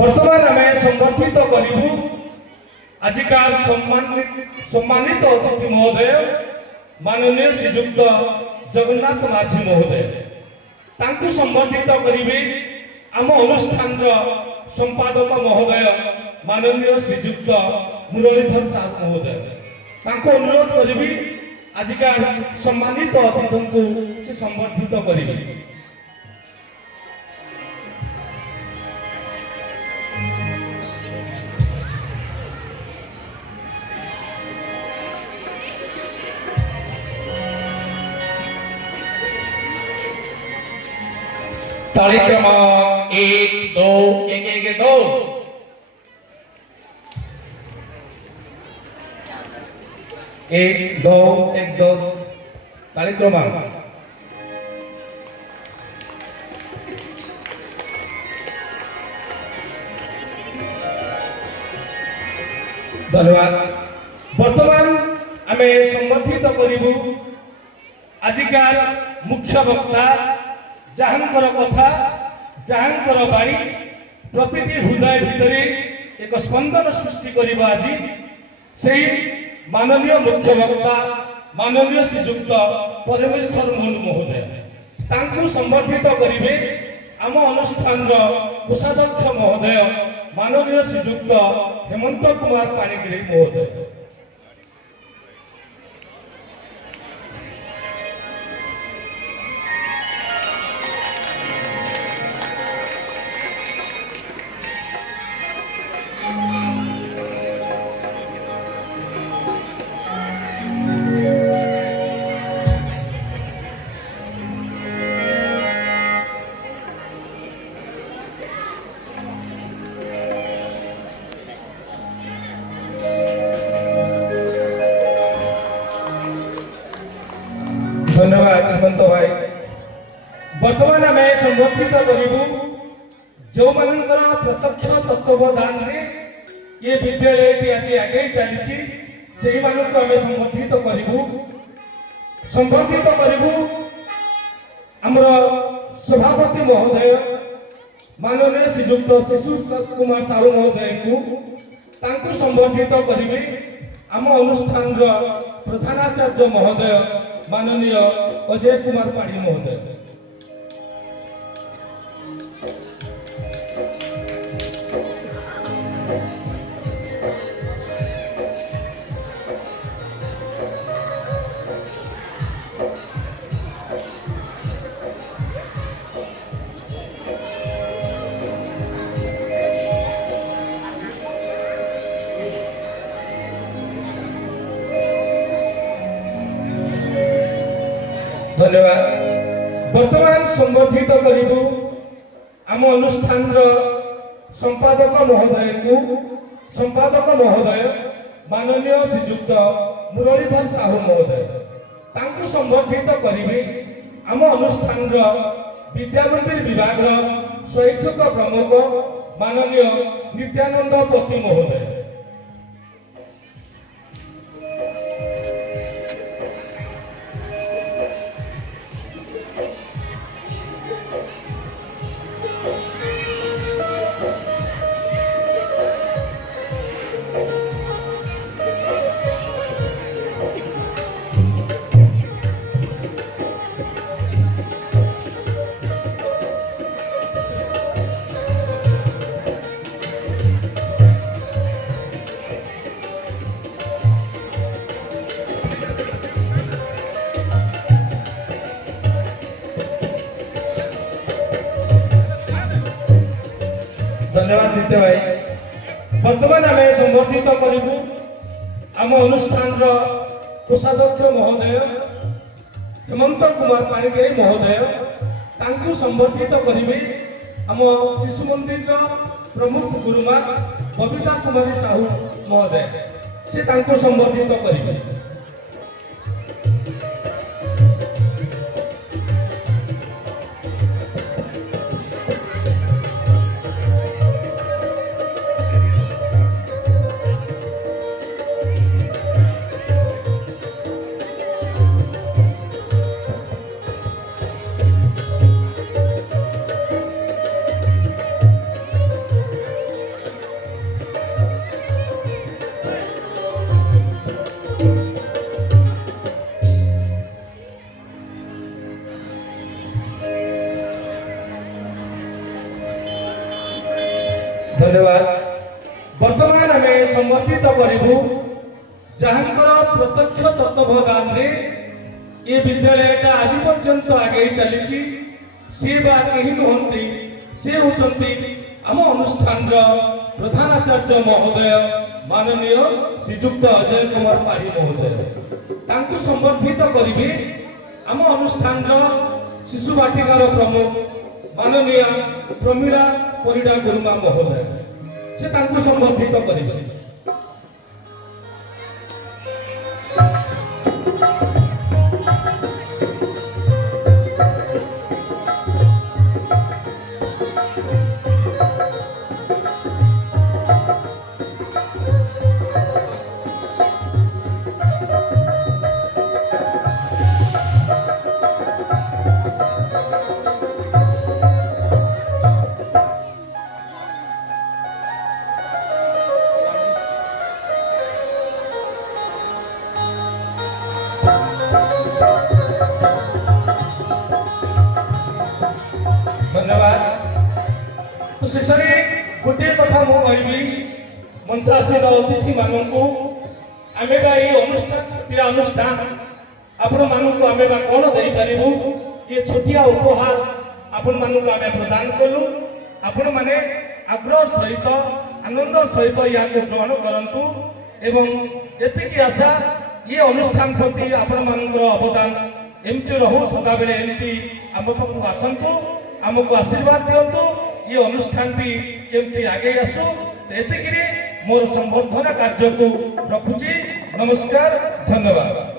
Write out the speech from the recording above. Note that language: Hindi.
बर्तमान आम संबर्धित करूँ आजिकार सम्मानित अतिथि महोदय माननीय श्रीजुक्त जगन्नाथ माझी महोदय तांकु संबर्धित करेंगे आम अनुष्ठान संपादक महोदय माननीय श्रीजुक्त मुरलीधर साहू महोदय तांको अनुरोध करी आजिकार सम्मानित अतिथि को से संबर्धित करेंगे। तालिक्रम 1 2 1 1 2 1 2 1 2 तालिक्रम धन्यवाद। वर्तमान आम संबर्धित करूँ आजिकार मुख्य वक्ता जहाँकर कथा जहाँकर बाणी प्रतिटी हृदय भितर एक स्पंदन सृष्टि कर आज से माननीय मुख्य वक्ता माननीय श्रीजुक्त परमेश्वर मूल महोदय तांकु संबर्धित करेंगे आम अनुष्ठान कोषाध्यक्ष महोदय माननीय श्रीजुक्त हेमंत कुमार पाणिग्राही महोदय। धन्यवाद हेमंत भाई। वर्तमान आम संबर्धित करूँ जो मानकर प्रत्यक्ष तत्वदान ये विद्यालय आज आगे चली से आम संबर्धित करूँ आमर सभापति महोदय माननीय श्रीजुक्त शिशु कुमार साहू महोदय को संबर्धित करेंगे आम अनुष्ठान प्रधानाचार्य महोदय माननीय अजय कुमार पाड़ी महोदय। धन्यवाद। वर्तमान संबर्धित करूँ आम अनुष्ठान संपादक महोदय माननीय श्रीजुक्त मुरलीधर साहू महोदय तांकु संबर्धित करेंगे आम अनुष्ठान विद्या मंदिर विभाग शैक्षिक प्रमुख माननीय नित्यानंद पति महोदय। धन्यवाद दीते भाई। वर्तमान आम संबर्धित करूँ आम अनुष्ठान कोषाध्यक्ष महोदय हेमंत कुमार पाणिग्राही महोदय तांकु संबर्धित करेंगे आम शिशु मंदिर प्रमुख गुरुमा बबीता कुमारी साहू महोदय से तांकु संबर्धित करेंगे। धन्यवाद बर्तमान आम समर्थित करूँ जहाँकर प्रत्यक्ष तत्वावधान ये विद्यालय आज पर्यंत आगे चली सी बा कहीं नुहति सी होती आम अनुष्ठान प्रधानाचार्य महोदय माननीय श्रीजुक्त अजय कुमार पाढ़ी महोदय तांको समर्थित करी आम अनुष्ठान शिशु बाटिकार प्रमुख माननीय प्रमीला परिडा गुरुमा महोदय से तांको समर्थित करेंगे। धन्यवाद तो शेष गोटे कथा मु कहि मंचासीन अतिथि मानक आमे ये अनुष्ठान छुट्टिया अनुष्ठान आपण मानक आमे कौन दे पारिबु ये छोटिया उपहार आपण मानक आमे प्रदान कलु आपण माने आग्रह सहित आनंद सहित या ग्रहण करंतु एवं एतिकी आशा ये अनुष्ठान प्रति आपण मानकर अवदान एमती रहू सदा बेले एमती आम पाखु आसंतु आमको आशीर्वाद दिंतु ये अनुष्ठान भी केमती आगे आसू एतिक मोर संबर्धना कार्य को रखुची। नमस्कार, धन्यवाद।